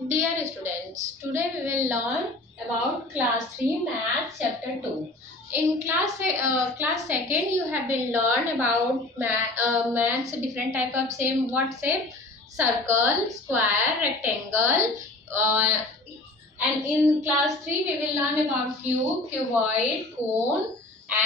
Dear students, today we will learn about class 3 math chapter 2. In class second you have been learn about maths different type of shape. What shape? Circle, square, rectangle. Uh, and in class 3 we will learn about cube, cuboid, cone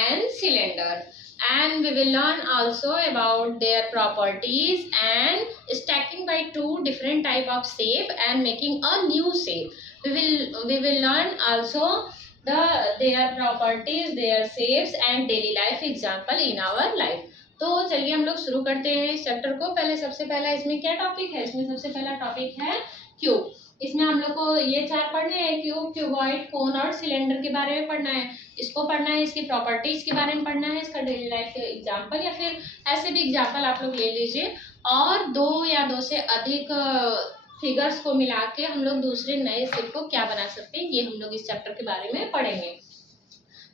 and cylinder. And we will learn also about their properties and stacking by two different type of shape and making a new shape. We will learn also their properties, their shapes and daily life example in our life. तो चलिए हम लोग शुरू करते हैं इस chapter को। पहले सबसे पहला इसमें क्या टॉपिक है? इसमें सबसे पहला टॉपिक है क्यूब। इसमें हम लोग को ये चार पढ़ने हैं, क्यूब, क्यूबॉइड, कोन और सिलेंडर के बारे में पढ़ना है। इसको पढ़ना है, इसकी प्रॉपर्टीज के बारे में पढ़ना है, इसका डेली लाइफ एग्जांपल या फिर ऐसे भी एग्जांपल आप लोग ले लीजिए। और दो या दो से अधिक फिगर्स को मिला के हम लोग दूसरे नए शेप को क्या बना सकते हैं, ये हम लोग इस चैप्टर के बारे में पढ़ेंगे।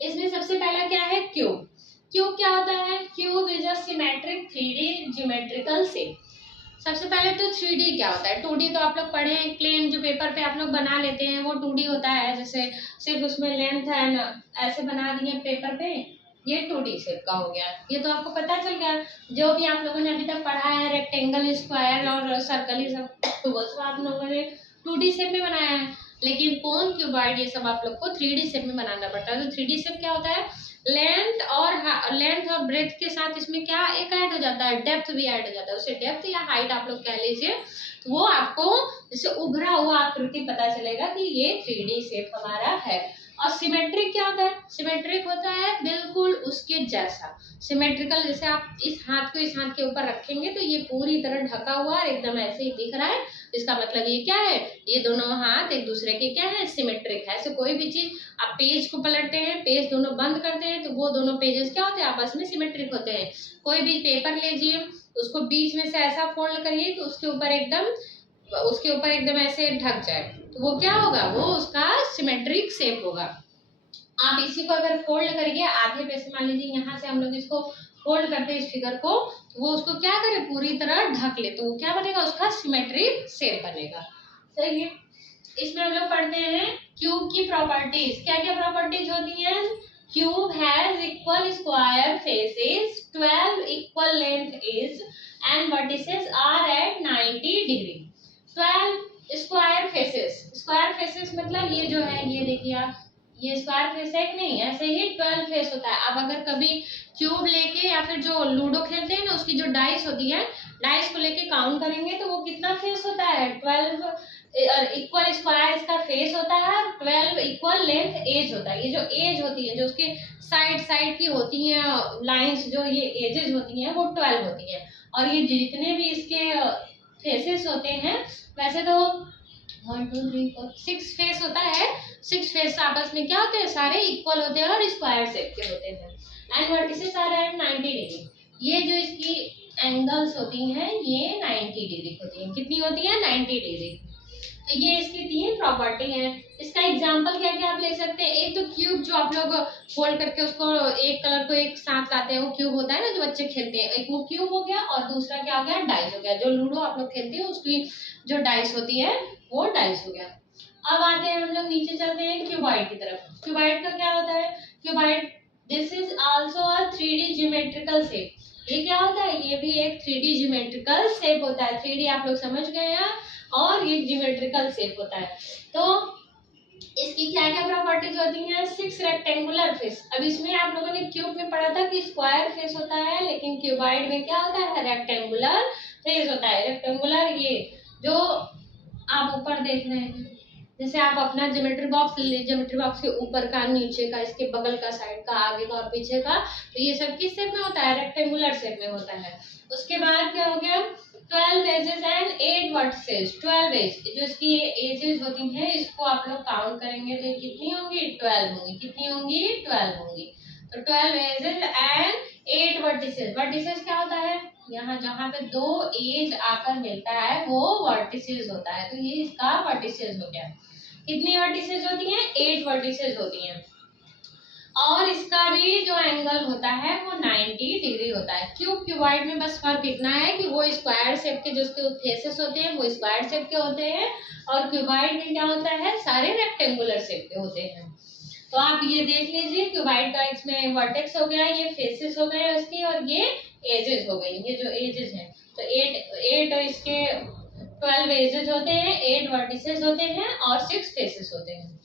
इसमें सबसे पहला क्या है? क्यूब। क्यूब क्या होता है? Cube is a symmetric 3D geometrical shape. सबसे पहले तो 3D क्या होता है? 2D तो आप लोग पढ़े हैं, प्लेन जो पेपर पे आप लोग बना लेते हैं वो 2D होता है। जैसे सिर्फ उसमें लेंथ एंड ऐसे बना दिए पेपर पे, ये 2D शेप का हो गया। ये तो आपको पता चल गया। जो भी आप लोगों ने अभी तक पढ़ा है, रेक्टेंगल, स्क्वायर और सर्कल, ये सब वो सब आप लोगों ने 2D शेप में बनाया है। लेकिन कोन, क्यूबॉइड, ये सब आप लोग को 3D शेप में बनाना पड़ता है। तो 3D शेप क्या होता है? लेंथ और ब्रेथ के साथ इसमें क्या एक ऐड हो जाता है, डेप्थ भी ऐड हो जाता है। उसे डेप्थ या हाइट आप लोग कह लीजिए। तो वो आपको जैसे उभरा हुआ आकृति पता चलेगा कि ये 3D शेप हमारा है। और सिमेट्रिक क्या होता है? सिमेट्रिक होता है बिल्कुल उसके जैसा। सिमेट्रिकल जैसे आप इस हाथ को इस हाथ के ऊपर रखेंगे तो ये पूरी तरह ढका हुआ है, एकदम ऐसे ही दिख रहा है। इसका मतलब ये क्या है? ये दोनों हाथ एक दूसरे के क्या है? सिमेट्रिक है। ऐसे कोई भी चीज आप पेज को पलटते हैं, पेज दोनों बंद करते हैं तो वो दोनों पेजेस क्या होते हैं? आपस में सिमेट्रिक होते हैं। कोई भी पेपर लीजिए, उसको बीच में से ऐसा फोल्ड करिए कि उसके ऊपर एकदम ऐसे ढक जाए, तो वो क्या होगा? वो उसका सिमेट्रिक शेप होगा। आप इसी को अगर फोल्ड करिए आधे पे से, मान लीजिए यहाँ से हम लोग इसको फोल्ड करते हैं इस फिगर को, तो वो उसको क्या करे? पूरी तरह ढक ले, तो वो क्या बनेगा? उसका सिमेट्रिक शेप बनेगा। सही है। इसमें हम लोग पढ़ते हैं क्यूब की प्रॉपर्टीज। क्या क्या प्रॉपर्टीज होती हैं? Cube has equal square faces, 12 equal length is and vertices are at 90 degree. 12 square faces. Square faces मतलब ये जो है, ये देखिए आप, ये स्क्वायर फेस है कि नहीं? ऐसे ही 12 फेस होता है। अब अगर कभी क्यूब लेके या फिर जो लूडो खेलते हैं ना, उसकी जो डाइस होती है, डाइस को लेके काउंट करेंगे तो वो कितना फेस होता है? 12 इक्वल स्क्वायर इसका फेस होता है, 12 इक्वल लेंथ एज होता है। ये जो एज होती है, जो उसके साइड साइड की होती हैं लाइंस, जो ये एजेस होती हैं वो 12 होती हैं। और ये जितने भी इसके फेसेस होते हैं, वैसे तो 1 2 3 4 6 फेस होता है। 6 फेस आपस में क्या होते हैं? सारे इक्वल होते हैं और स्क्वायर शेप के होते हैं। And vertices are at 90 degree. ये जो इसकी एंगल्स होती हैं ये 90 डिग्री होती हैं। कितनी होती है? 90 डिग्री। तो ये इसकी 3 प्रॉपर्टी है। इसका एग्जांपल क्या क्या आप ले सकते हैं? एक तो क्यूब, जो आप लोग फोल्ड करके उसको एक कलर को एक साथ लाते हैं, वो क्यूब होता है ना जो बच्चे खेलते हैं। एक वो क्यूब हो गया और दूसरा क्या हो गया? डाइस हो गया। जो लूडो आप लोग खेलते हैं उसकी जो डाइस होती है वो डाइस हो गया। अब आते हैं हम लोग नीचे चलते हैं क्यूबॉइड की तरफ। क्यूबॉइड का क्या होता है? Cuboid this is also a 3D geometrical shape. ये क्या होता है? ये भी एक 3D ज्योमेट्रिकल शेप होता है। 3D आप लोग समझ गए हैं, और ये ज्योमेट्रिकल शेप होता है। तो इसकी क्या क्या प्रॉपर्टीज होती हैं? 6 रेक्टेंगुलर फेस। अब इसमें आप लोगों ने क्यूब में पढ़ा था कि स्क्वायर फेस होता है, लेकिन क्यूबॉइड में क्या होता है? रेक्टेंगुलर फेस होता है। रेक्टेंगुलर ये जो आप ऊपर देख रहे हैं, जैसे आप अपना ज्योमेट्री बॉक्स ले लीजिए, ज्योमेट्री बॉक्स के ऊपर का, नीचे का, इसके बगल का, साइड का, आगे का और पीछे का, तो ये सब किस शेप में होता है? रेक्टेंगुलर शेप में होता है। उसके बाद क्या हो गया? 12 एजेस एंड 8 वर्टिसेस। 12 एज, जो इसकी एजेस होती हैं, इसको आप लोग काउंट करेंगे तो कितनी होंगी? 12 होंगी। कितनी होंगी? 12 होंगी। तो 12 एजेस एंड 8 वर्टिसेस। वर्टिसेस क्या होता है? यहाँ जहाँ पे दो एज आकर मिलता है वो वर्टिसेस होता है। तो ये इसका वर्टिसेस हो गया। कितनी वर्टिसेस होती हैं? 8 वर्टिसेस होती हैं। और इसका भी जो एंगल होता है वो 90 डिग्री होता है। क्यूबॉइड में बस फर्क इतना है कि वो स्क्वायर शेप के जो उसके फेसेस होते हैं वो स्क्वायर शेप के होते हैं, और क्यूबॉइड में क्या होता है, सारे रेक्टेंगुलर शेप के होते हैं। तो आप ये देख लीजिए, क्यूबॉइड का इसमें वर्टेक्स हो गया, ये फेसेस हो गए उसके, और ये एजेस हो गई, ये जो एजेस हैं। तो एट इसके 12 एजेस होते हैं, 8 वर्टिसेस होते हैं और 6 फेसेस होते हैं।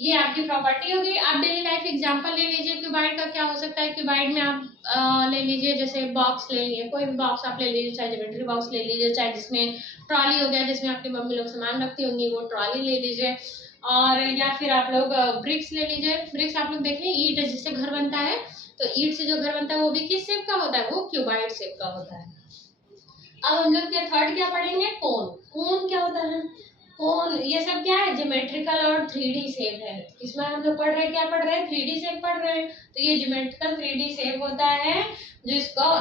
ये आपकी प्रॉपर्टी होगी। आप डेली लाइफ एग्जांपल ले लीजिए क्यूबॉइड का क्या हो सकता है। क्यूबॉइड में आप ले लीजिए, जैसे बॉक्स ले लीजिए, कोई भी बॉक्स आप ले लीजिए, चाहे ज्योमेट्री बॉक्स ले लीजिए, चाहे जिसमें ट्रॉली हो गया, जिसमें आपकी मम्मी लोग सामान रखती होंगी, वो ट्रॉली ले लीजिए। और या फिर आप लोग ब्रिक्स ले लीजिए। ब्रिक्स आप लोग देखें, ईंट जिससे घर बनता है, तो ईंट से जो घर बनता है वो भी किस शेप का होता है, वो क्यूबॉइड शेप का होता है। अब हम लोग थर्ड क्या पढ़ेंगे, कोन। कोन क्या होता है, कोन ये सब क्या है, ज्योमेट्रिकल और 3D शेप है। इसमें हम लोग पढ़ रहे हैं, क्या पढ़ रहे हैं, 3D शेप पढ़ रहे हैं। तो ये ज्योमेट्रिकल 3D शेप होता है, जिसको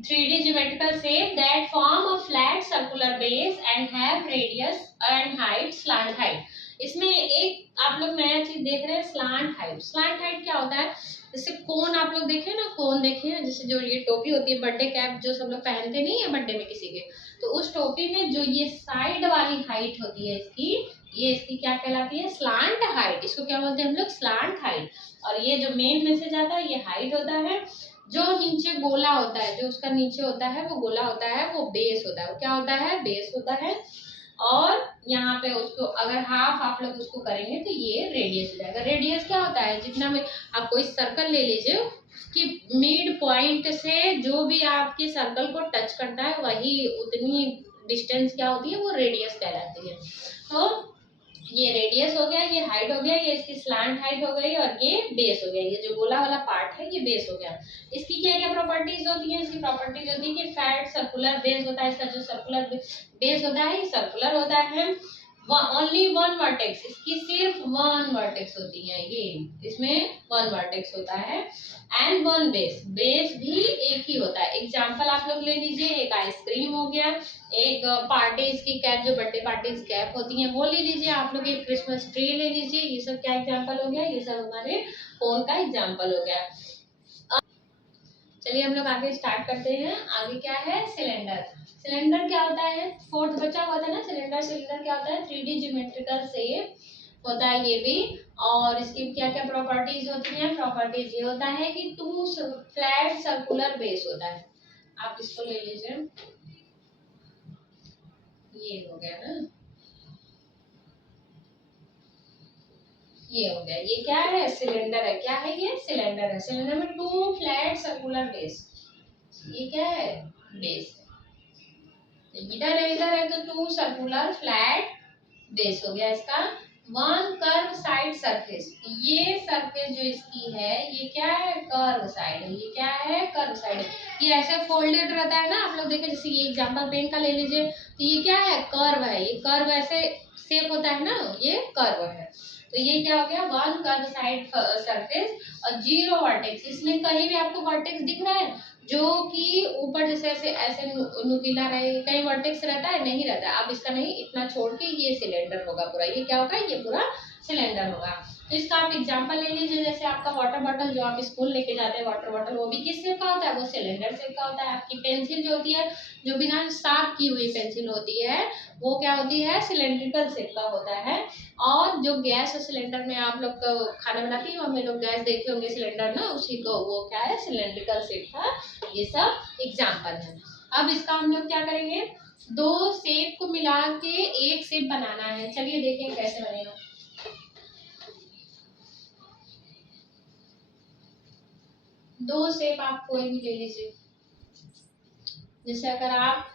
3D geometrical shape that form a flat circular base and have radius and height, slant height. इसमें एक आप लोग नया चीज देख रहे हैं, स्लांट हाइट। स्लांट हाइट क्या होता है, जैसे कोन आप लोग देखे ना, कोन देखे हैं, जैसे जो ये टोपी होती है, बर्थडे कैप जो सब लोग पहनते नहीं है बर्थडे में किसी के, तो उस टोपी में जो ये साइड वाली हाइट होती है इसकी, ये इसकी क्या कहलाती है, स्लांट हाइट। इसको क्या बोलते हैं हम लोग, स्लांट हाइट। और ये जो मेन में से जाता है ये हाइट होता है। जो नीचे गोला होता है, जो उसका नीचे होता है वो गोला होता है, वो बेस होता है। वो क्या होता है, बेस होता है। और यहाँ पे उसको अगर हाफ आप लोग उसको करेंगे तो ये रेडियस हो जाएगा। रेडियस क्या होता है, जितना में आप कोई सर्कल ले लीजिए, उसकी मिड पॉइंट से जो भी आपके सर्कल को टच करता है वही उतनी डिस्टेंस क्या होती है, वो रेडियस कहलाती है। तो ये रेडियस हो गया, ये हाइट हो गया, ये इसकी स्लांट हाइट हो गई, और ये बेस हो गया। ये जो गोला वाला पार्ट है ये बेस हो गया। इसकी क्या क्या प्रॉपर्टीज होती है, इसकी प्रॉपर्टीज होती है कि फ्लैट सर्कुलर बेस होता है। इसका जो सर्कुलर बेस होता है ये सर्कुलर होता है। ओनली वन वर्टेक्स, इसकी सिर्फ वन वर्टेक्स होती है, ये इसमें वन वर्टेक्स होता है। एंड वन बेस, बेस भी एक ही होता है। एग्जांपल आप लोग ले लीजिए, एक आइसक्रीम हो गया, एक पार्टीज की कैप, जो बर्थडे पार्टीज कैप होती हैं वो ले लीजिए आप लोग, एक क्रिसमस ट्री ले लीजिए। ये सब क्या एग्जांपल हो गया, ये सब हमारे कोन का एग्जांपल हो गया। चलिए हम लोग आगे स्टार्ट करते हैं। आगे क्या है, सिलेंडर। सिलेंडर क्या होता है, फोर्थ बचा हुआ था ना सिलेंडर। सिलेंडर क्या होता है, 3D ज्योमेट्रिकल शेप होता है ये भी। और इसकी क्या क्या प्रॉपर्टीज होती हैं, प्रॉपर्टीज ये होता है कि टू फ्लैट सर्कुलर बेस होता है। आप इसको ले लीजिए, ये हो गया ना, ये हो गया। ये क्या है, सिलेंडर है। क्या है ये, सिलेंडर है। सिलेंडर में टू फ्लैट सर्कुलर बेस, ये क्या है, बेस। इधर है तो टू सर्कुलर फ्लैट बेस हो गया इसका। वन कर्व साइड सरफेस, ये सरफेस जो इसकी है ये क्या है, कर्व साइड है। ये क्या है, कर्व साइड है। ये ऐसे फोल्डेड रहता है ना, आप लोग देखे, जैसे ये एग्जांपल पेन का ले लीजिए, तो ये क्या है, कर्व है। ये कर्व ऐसे शेप होता है ना, ये कर्व है। तो ये क्या हो गया, वन कर्व साइड सरफेस और जीरो वर्टेक्स। इसमें कहीं भी आपको वर्टेक्स दिख रहा है जो कि ऊपर जैसे ऐसे ऐसे नुकीला रहे, कहीं वर्टेक्स रहता है, नहीं रहता है। आप इसका नहीं, इतना छोड़ के ये सिलेंडर होगा पूरा। ये क्या होगा, ये पूरा सिलेंडर होगा। तो इसका आप एग्जांपल ले लीजिए, जैसे आपका वाटर बॉटल जो आप स्कूल लेके जाते हैं, वाटर बॉटल, वो भी किस शेप का होता है, वो सिलेंडर शेप का होता है। आपकी पेंसिल जो होती है, जो बिना साफ की हुई पेंसिल होती है, वो क्या होती है, सिलेंड्रिकल शेप का होता है। और जो गैस सिलेंडर में आप लोग खाना बनाती है मम्मी लोग, गैस देखे होंगे सिलेंडर ना, उसी को वो क्या है, सिलेंड्रिकल शेप का। ये सब एग्जांपल है। अब इसका हम लोग क्या करेंगे, दो शेप को मिला के एक शेप बनाना है। चलिए देखें कैसे बनेगा। दो शेप आप कोई भी ले लीजिए, जैसे अगर आप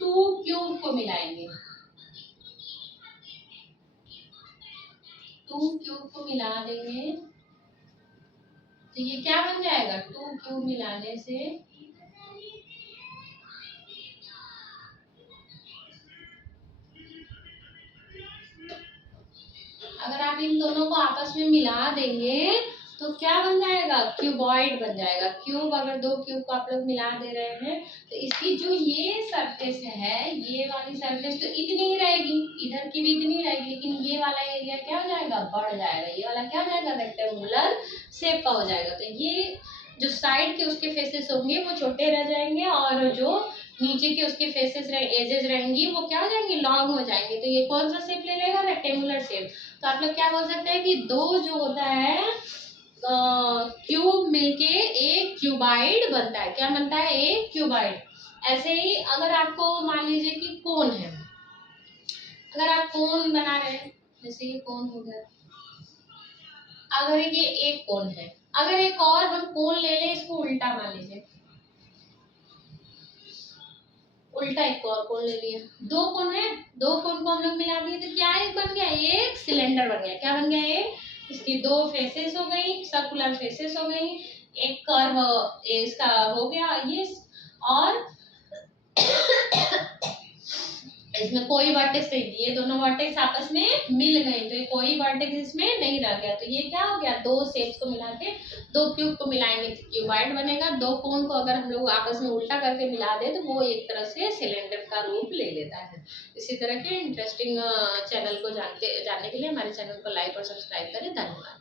टू क्यूब को मिलाएंगे, टू क्यूब को मिला देंगे तो ये क्या बन जाएगा, टू क्यूब मिलाने से अगर आप इन दोनों को आपस में मिला देंगे तो क्या बन जाएगा, क्यूबॉइड बन जाएगा। क्यूब, अगर दो क्यूब को आप लोग मिला दे रहे हैं तो इसकी जो ये सरफेस है, ये वाली सरफेस तो इतनी ही रहेगी, इधर की भी इतनी रहेगी, लेकिन ये वाला एरिया क्या हो जाएगा, बढ़ जाएगा। ये वाला क्या हो जाएगा, रेक्टेंगुलर शेप का हो जाएगा। तो ये जो साइड के उसके फेसेस होंगे वो छोटे रह जाएंगे, और जो नीचे के उसके फेसेस एजेस रहेंगी वो क्या हो जाएंगी, लॉन्ग हो जाएंगे। तो ये कौन सा शेप ले लेगा, रेक्टेंगुलर शेप। तो आप लोग क्या बोल सकते हैं कि दो जो होता है क्यूब मिलके एक क्यूबाइड बनता है। क्या बनता है, एक क्यूबाइड। ऐसे ही अगर आपको मान लीजिए कि कोन है, अगर आप कोन बना रहे हैं, जैसे ये कोन हो गया, अगर ये एक कोन है, अगर एक और हम कोन ले लें, इसको उल्टा मान लीजिए, उल्टा एक और कोन ले लिया, दो कोन है, दो कोन को हम लोग मिला दिए तो क्या एक बन गया, एक सिलेंडर बन गया। क्या बन गया, एक, इसकी दो फेसेस हो गई, सर्कुलर फेसेस हो गई, एक कर्व इसका हो गया ये, और इसमें कोई वर्टेक्स नहीं, ये दोनों वर्टेक्स आपस में मिल गए, तो ये कोई वर्टेक्स इसमें नहीं रह गया। तो ये क्या हो गया, दो शेप्स को मिला के, दो क्यूब को मिलाएंगे तो क्यूबाइड बनेगा। दो कोन को अगर हम लोग आपस में उल्टा करके मिला दे तो वो एक तरह से सिलेंडर का रूप ले लेता है। इसी तरह के इंटरेस्टिंग चैनल को जानने के लिए हमारे चैनल को लाइक और सब्सक्राइब करें। धन्यवाद।